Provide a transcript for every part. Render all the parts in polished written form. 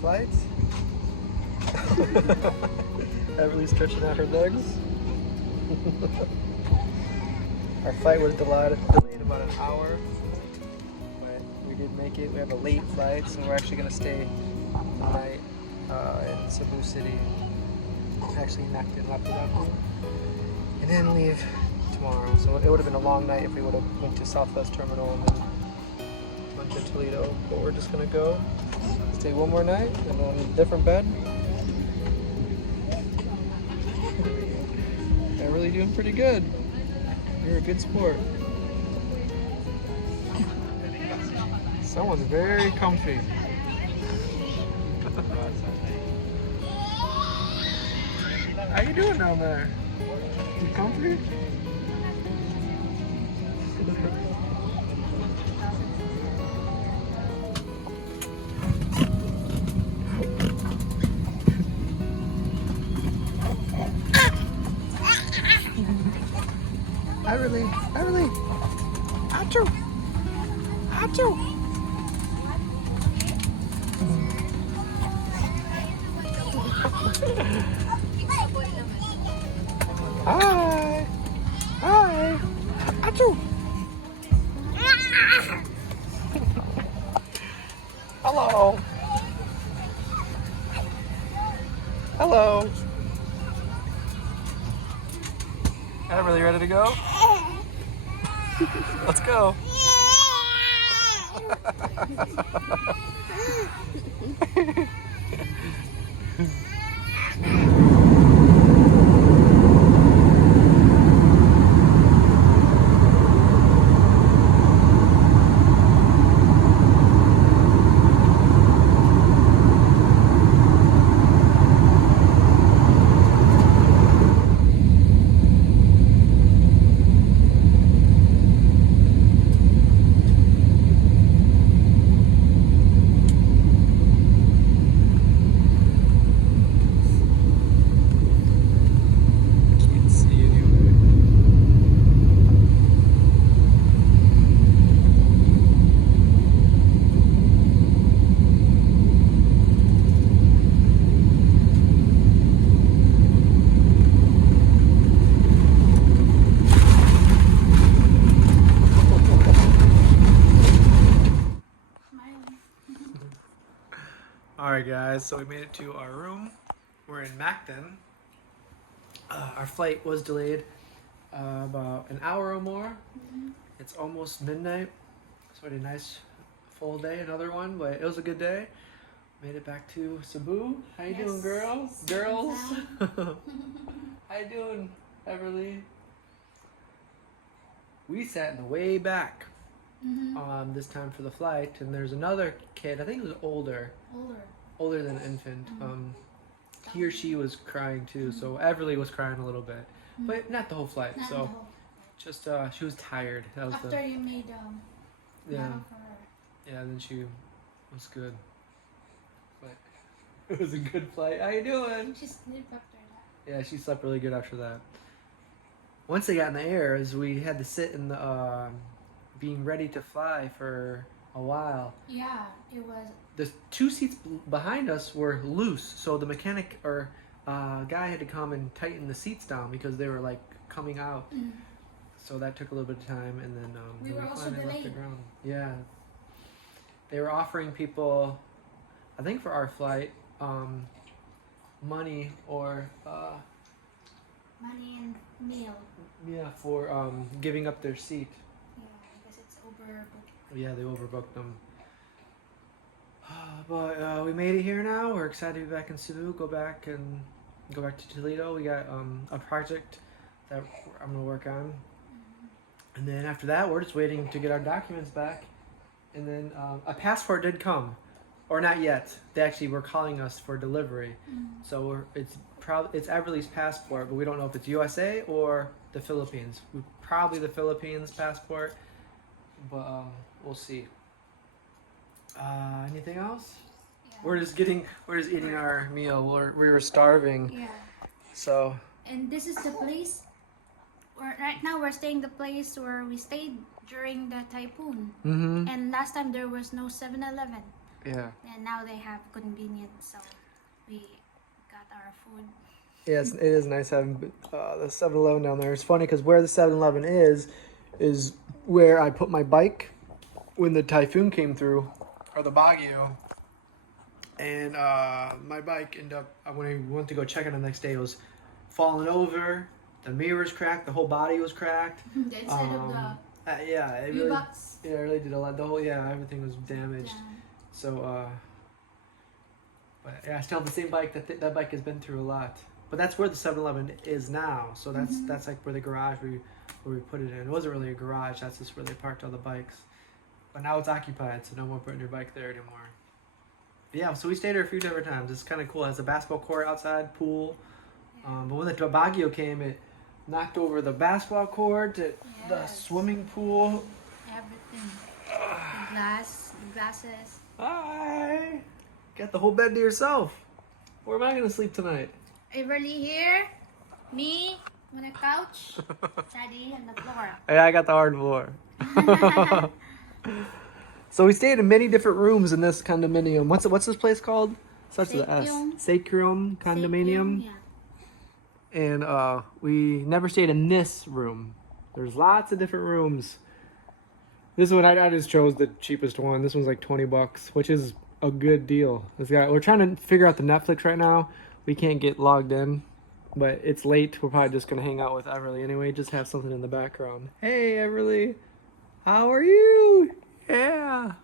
flight. Everly's stretching out her legs. Our flight was delayed about an hour, but we did make it. We have a late flight, so we're actually going to stay the night in Cebu City. Actually, Naktin, Lapu-Lapu, and then leave tomorrow. So it would have been a long night if we would have went to Southwest Terminal and then went to Toledo. But we're just going to go stay one more night and on a different bed. They're really doing pretty good. You're a good sport. Someone's very comfy. How you doing down there? You comfy? Everly! Achoo! Achoo! Hi! Hi! Achoo! Hello! Hello! Everly, ready to go? Let's go. Alright guys, so we made it to our room. We're in Mactan. Our flight was delayed about an hour or more. It's almost midnight. It's already a nice full day, another one, but it was a good day. Made it back to Cebu. How you doing, girls? Girls? How you doing, Everly? We sat in the way back this time for the flight, and there's another kid, I think he was older than an infant. He or she was crying too, so Everly was crying a little bit, but not the whole flight. Not so the whole. just she was tired. That was After you made yeah, for her. yeah. Then she was good, but it was a good flight. How you doing? She slept after that. Yeah, she slept really good after that. Once they got in the air, is we had to sit in the being ready to fly for a while. Yeah, it was. The two seats behind us were loose, so the mechanic or guy had to come and tighten the seats down because they were like coming out. So that took a little bit of time, and then we were also finally left the delayed. ground. Yeah, they were offering people, I think for our flight, money or Money and meal. yeah, for giving up their seat. Yeah, because it's overbooked. Yeah, they overbooked them. But we made it here now. We're excited to be back in Cebu. Go back to Toledo. We got a project that I'm gonna work on, and then after that, we're just waiting to get our documents back. And then a passport did come, or not yet. They actually were calling us for delivery. So it's Everly's passport, but we don't know if it's USA or the Philippines. Probably the Philippines passport, but we'll see. Anything else? Yeah. We're just eating our meal. We were starving. Yeah. So. And this is the place. Right now we're staying the place where we stayed during the typhoon. And last time there was no 7-Eleven. Yeah. And now they have convenience, so we got our food. Yeah, it is nice having the 7-Eleven down there. It's funny because where the 7-Eleven is where I put my bike when the typhoon came through, or the Baguio. And my bike ended up, when I went to go check it the next day, it was falling over. The mirror was cracked. The whole body was cracked. The inside of the yeah, it really, U-box. yeah, it really did a lot. The whole, yeah, everything was damaged. Yeah. So, but yeah, I still have the same bike. That bike has been through a lot. But that's where the 7-Eleven is now. So that's like where the garage where we put it in. It wasn't really a garage. That's just where they parked all the bikes. But now it's occupied, so no more putting your bike there anymore. But yeah, so we stayed there a few different times. It's kind of cool. It has a basketball court outside, pool. But when the Baguio came, it knocked over the basketball court, the swimming pool. Everything. The glasses. Hi. Got the whole bed to yourself. Where am I going to sleep tonight? Everly here. Me on the couch. Daddy on the floor. Yeah, I got the hard floor. So we stayed in many different rooms in this condominium. What's this place called? Starts with an S. Sacrum Condominium. Yeah. And we never stayed in this room. There's lots of different rooms. This one I just chose the cheapest one. This one's like $20, which is a good deal. We're trying to figure out the Netflix right now. We can't get logged in, but it's late. We're probably just gonna hang out with Everly anyway. Just have something in the background. Hey Everly, how are you? Yeah,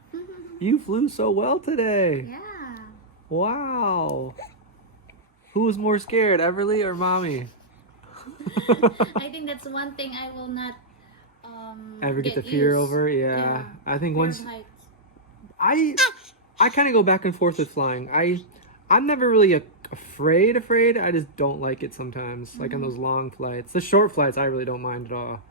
you flew so well today. Yeah. Wow. Who was more scared, Everly or Mommy? I think that's one thing I will not Ever get the fear over? Yeah. I think once I kind of go back and forth with flying. I'm never really afraid. I just don't like it sometimes. Like on those long flights. The short flights I really don't mind at all.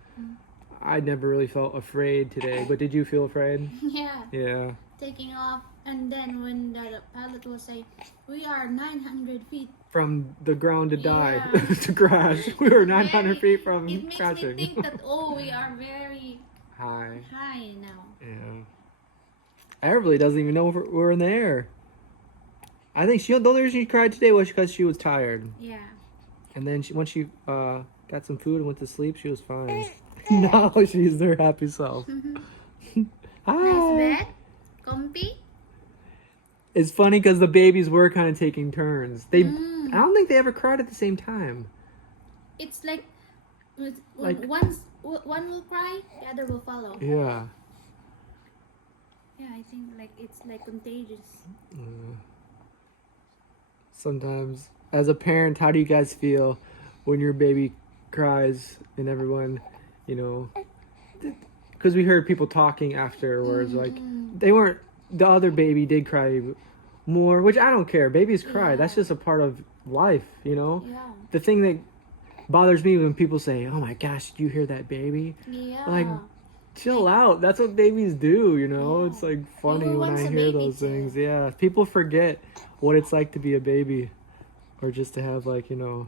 I never really felt afraid today. But did you feel afraid? Yeah. Yeah. Taking off, and then when the pilot will say, "We are 900 feet from the ground to die, to crash. We were 900 feet from crashing. It makes me think that we are very high now. Yeah. Everly doesn't even know we're in the air. I think the only reason she cried today was because she was tired. Yeah. And then once she got some food and went to sleep, she was fine. Now she's their happy self. Hi. Nice bed, comfy. It's funny because the babies were kind of taking turns. I don't think they ever cried at the same time. It's like one will cry, the other will follow. Yeah. Yeah, I think it's like contagious. Sometimes, as a parent, how do you guys feel when your baby cries and everyone, because we heard people talking afterwards, like the other baby did cry more, which I don't care. Babies cry. That's just a part of life, Yeah. The thing that bothers me when people say, "Oh my gosh, did you hear that baby?" Yeah. Like, chill out. That's what babies do, Yeah. It's like funny Who when wants I a hear baby those too? things. Yeah. People forget what it's like to be a baby, or just to have because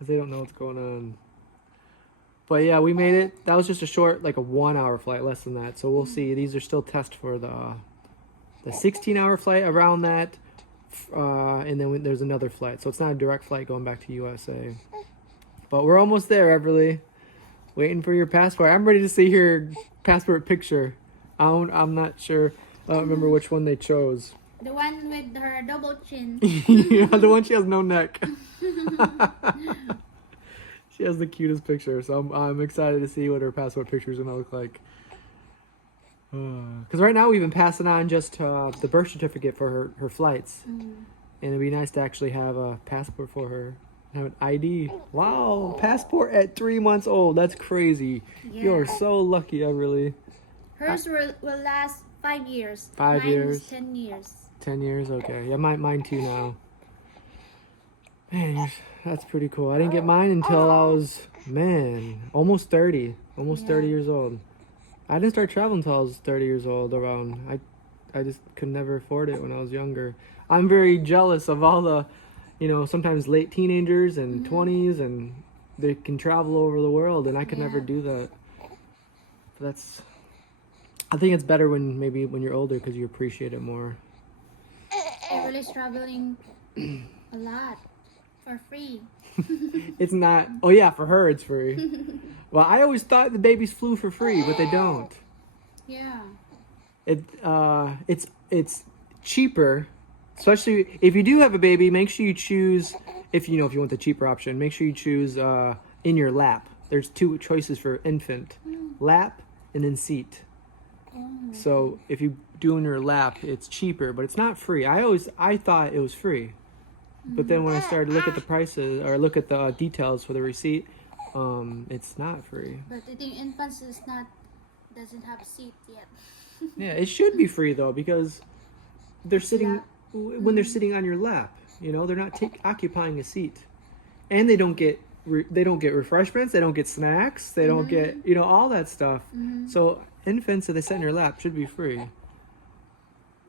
they don't know what's going on. But yeah, we made it. That was just a short, like a 1-hour flight, less than that. So we'll see. These are still tests for the 16-hour flight around that. And then there's another flight. So it's not a direct flight going back to USA. But we're almost there, Everly. Waiting for your passport. I'm ready to see your passport picture. I'm not sure. I don't remember which one they chose. The one with her double chin. Yeah, the one she has no neck. She has the cutest picture, so I'm excited to see what her passport picture is gonna look like. Because right now we've been passing on just the birth certificate for her flights, and it'd be nice to actually have a passport for her, have an ID. Wow, passport at 3 months old. That's crazy. Yeah. You're so lucky, Everly. Hers will last 5 years. 5 Mine years. was 10 years. 10 years, okay. Yeah, mine too now. Man, that's pretty cool. I didn't get mine until I was, almost 30. Almost 30 years old. I didn't start traveling until I was 30 years old around. I just could never afford it when I was younger. I'm very jealous of all the, sometimes late teenagers and 20s, and they can travel over the world, and I could never do that. But I think it's better when you're older because you appreciate it more. guys traveling a lot for free. It's not. Oh yeah, for her it's free. Well, I always thought the babies flew for free, but they don't. Yeah. It's cheaper, especially if you do have a baby. Make sure you choose if you want the cheaper option. Make sure you choose in your lap. There's 2 choices for infant: lap and then seat. So if you do in your lap, it's cheaper, but it's not free. I thought it was free, but then when I started to look at the prices or look at the details for the receipt, it's not free. But I think infants doesn't have a seat yet. Yeah, it should be free though, because they're sitting when they're sitting on your lap. They're not occupying a seat, and they don't get refreshments. They don't get snacks. They don't get all that stuff. So infants, if they sit in your lap, should be free.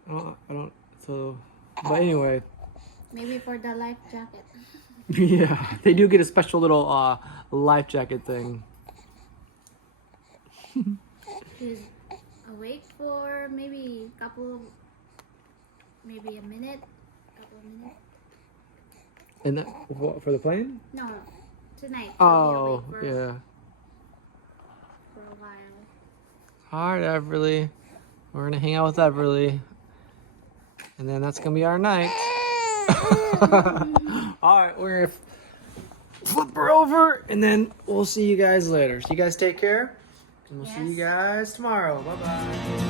I don't. So, but anyway. Maybe for the life jacket. Yeah, they do get a special little life jacket thing. She's awake for maybe a minute. And that for the plane? No, tonight. Oh, yeah. For a while. All right, Everly. We're gonna hang out with Everly, and then that's gonna be our night. All right, we're gonna flip her over, and then we'll see you guys later. So you guys take care, and we'll see you guys tomorrow. Bye bye.